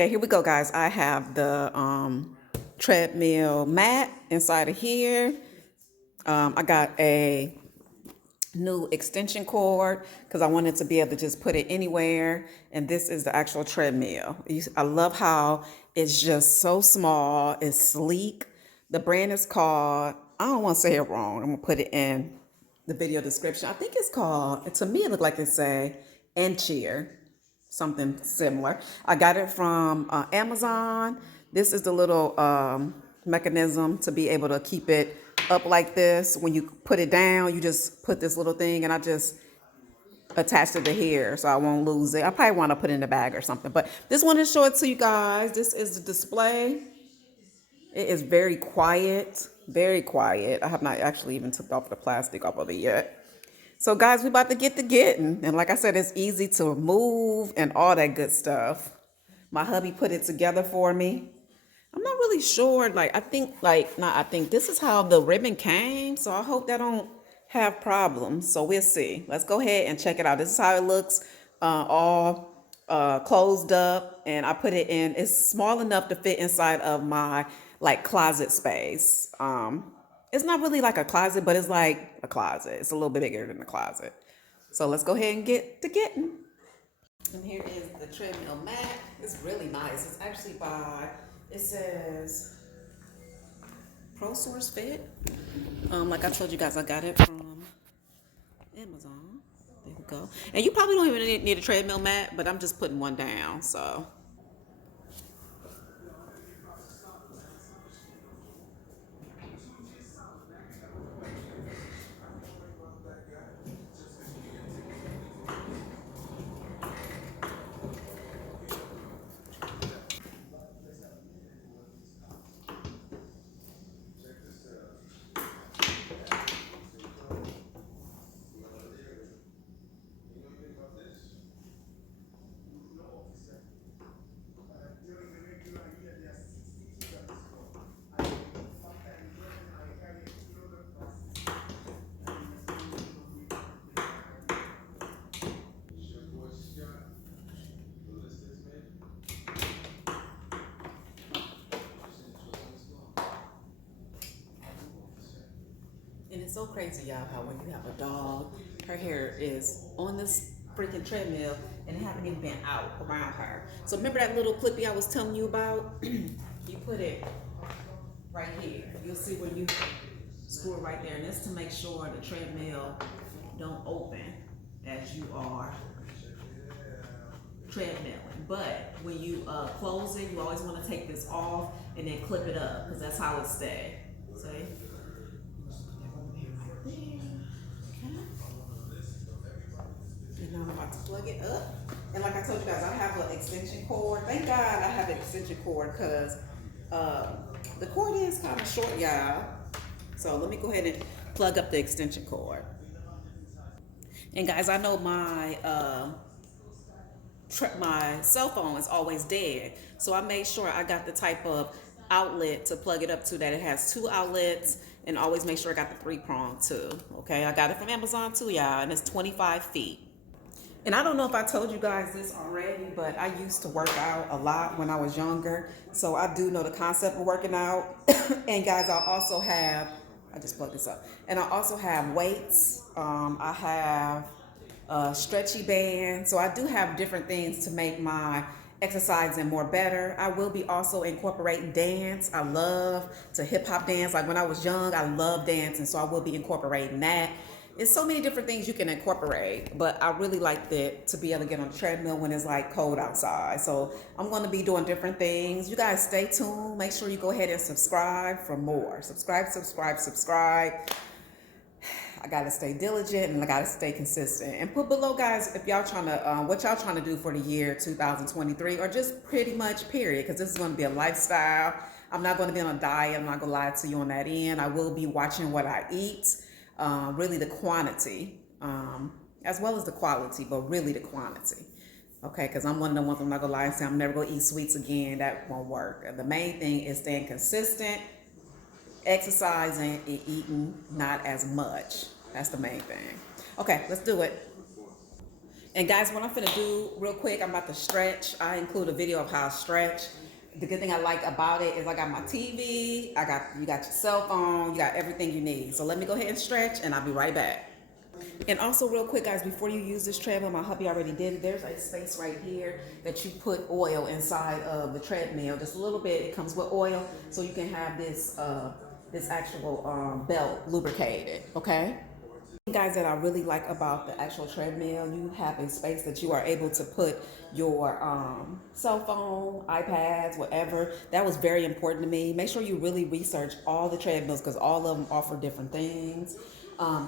Okay, here we go, guys. I have the treadmill mat inside of here. I got a new extension cord because I wanted to be able to just put it anywhere. And this is the actual treadmill. I love how it's just so small. It's sleek. The brand is called, I don't want to say it wrong. I'm going to put it in the video description. I think it's called, to me, it looked like it's a Ancheer, something similar. I got it from Amazon. This is the little mechanism to be able to keep it up like this. When you put it down, you just put this little thing, and I just attached it to here so I won't lose it. I probably want to put it in a bag or something, but this one is show it to you guys. This is the display. It is very quiet, very quiet. I have not actually even took off the plastic off of it yet. So guys, we about to get to getting. And like I said, it's easy to move and all that good stuff. My hubby put it together for me. I'm not really sure. This is how the ribbon came. So I hope that don't have problems. So we'll see. Let's go ahead and check it out. This is how it looks, all closed up. And I put it in, it's small enough to fit inside of my closet space. It's not really like a closet, but it's like a closet. It's a little bit bigger than a closet. So let's go ahead and get to getting. And here is the treadmill mat. It's really nice. It's actually it says Pro Source Fit. Like I told you guys, I got it from Amazon. There we go. And you probably don't even need a treadmill mat, but I'm just putting one down, so. And it's so crazy, y'all, how when you have a dog, her hair is on this freaking treadmill and it haven't even been out around her. So remember that little clippy I was telling you about? You put it right here. You'll see where you screw it right there. And that's to make sure the treadmill don't open as you are treadmilling. But when you close it, you always want to take this off and then clip it up because that's how it stays. See? And now I'm about to plug it up. And like I told you guys, I have an extension cord. Thank God I have an extension cord because the cord is kind of short, y'all. So let me go ahead and plug up the extension cord. And guys, I know my cell phone is always dead. So I made sure I got the type of outlet to plug it up to that it has 2 outlets, and always make sure I got the 3-prong too. Okay, I got it from Amazon too, y'all, and it's 25 feet. And I don't know if I told you guys this already, but I used to work out a lot when I was younger. So I do know the concept of working out. And guys, I just plugged this up. And I also have weights. I have stretchy band. So I do have different things to make my exercising more better. I will be also incorporating dance. I love to hip hop dance. Like when I was young, I loved dancing. So I will be incorporating that. It's so many different things you can incorporate, but I really like to be able to get on the treadmill when it's like cold outside. So I'm going to be doing different things. You guys stay tuned. Make sure you go ahead and subscribe for more. Subscribe. I gotta stay diligent and I gotta stay consistent. And put below, guys, if y'all trying to what y'all trying to do for the year 2023, or just pretty much period, because this is going to be a lifestyle. I'm not going to be on a diet. I'm not going to lie to you on that end. I will be watching what I eat, really the quantity, as well as the quality, but really the quantity. Okay, because I'm one of the ones, I'm not gonna lie and say I'm never gonna eat sweets again. That won't work. The main thing is staying consistent, exercising, and eating not as much. That's the main thing. Okay, let's do it. And guys, what I'm gonna do real quick, I'm about to stretch. I include a video of how I stretch. The good thing I like about it is I got my TV, you got your cell phone, you got everything you need. So let me go ahead and stretch and I'll be right back. And also real quick guys, before you use this treadmill, my hubby already did it. There's a space right here that you put oil inside of the treadmill. Just a little bit, it comes with oil. So you can have this this actual belt lubricated, okay? Guys, that I really like about the actual treadmill, you have a space that you are able to put your cell phone, iPads, whatever. That was very important to me. Make sure you really research all the treadmills because all of them offer different things.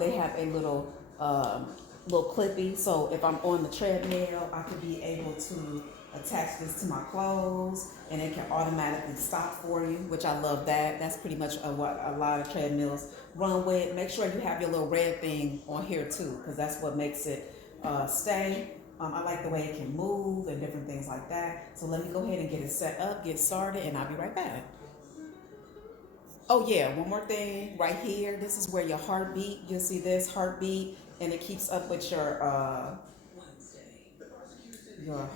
They have a little clippy, so if I'm on the treadmill, I could be able to attach this to my clothes and it can automatically stop for you, which I love that. That's pretty much what a lot of treadmills run with. Make sure you have your little red thing on here too, because that's what makes it stay. I like the way it can move and different things like that. So let me go ahead and get it set up, get started, and I'll be right back. Oh yeah, one more thing right here. This is where your heartbeat, you'll see this heartbeat, and it keeps up with your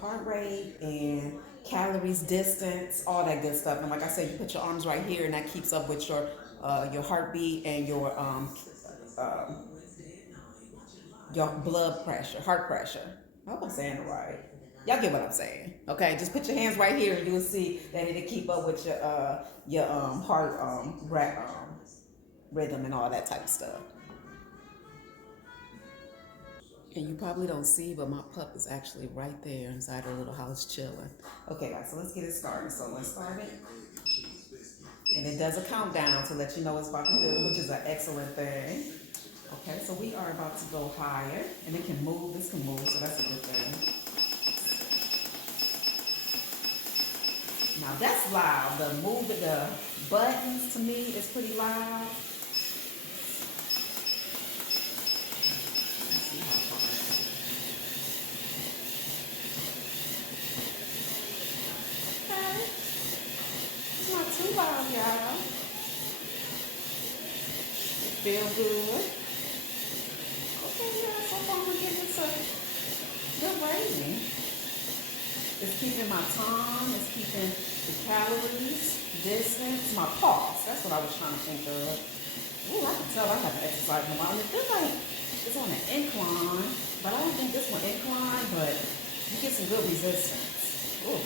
heart rate and calories, distance, all that good stuff. And like I said, you put your arms right here, and that keeps up with your heartbeat and your blood pressure, heart pressure. I hope I'm saying it right. Y'all get what I'm saying, okay? Just put your hands right here, and you'll see that it'll keep up with your heart rhythm and all that type of stuff. And you probably don't see, but my pup is actually right there inside her little house chilling. Okay, guys, so let's get it started. So let's start it. And it does a countdown to let you know it's about to do, which is an excellent thing. Okay, so we are about to go higher, and it can move. This can move, so that's a good thing. Now that's loud. The buttons to me is pretty loud. Not too loud, y'all. It feel good. Okay, yeah, so far we're getting this good rating. It's keeping my time, it's keeping the calories, distance, my pulse. That's what I was trying to think of. Ooh, I can tell I haven't exercised in a while. And it feels like it's on an incline, but I don't think this one incline, but you get some good resistance. Ooh.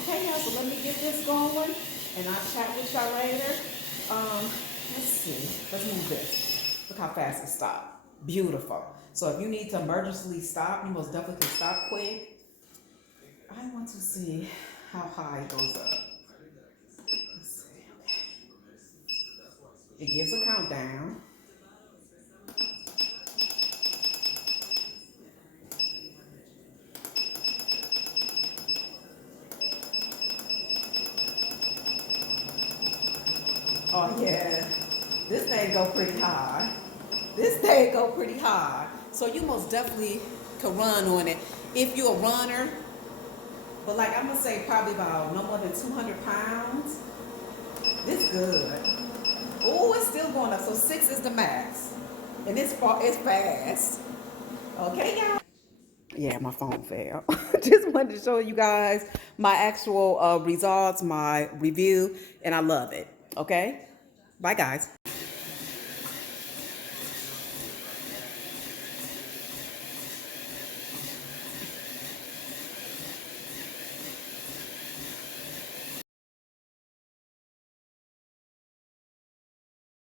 Okay, y'all, so let me get this going, and I'll chat with y'all later. Let's see. Let's move this. Look how fast it stopped. Beautiful. So if you need to emergency stop, you most definitely can stop quick. I want to see how high it goes up. Let's see. It gives a countdown. Oh yeah, this thing go pretty high. This thing go pretty high. So you most definitely can run on it if you're a runner. But like I'm gonna say probably about no more than 200 pounds. This good. Oh, it's still going up. So 6 is the max. And it's fast. Okay, y'all. Yeah, my phone fell. Just wanted to show you guys my actual results, my review, and I love it. Okay? Bye, guys.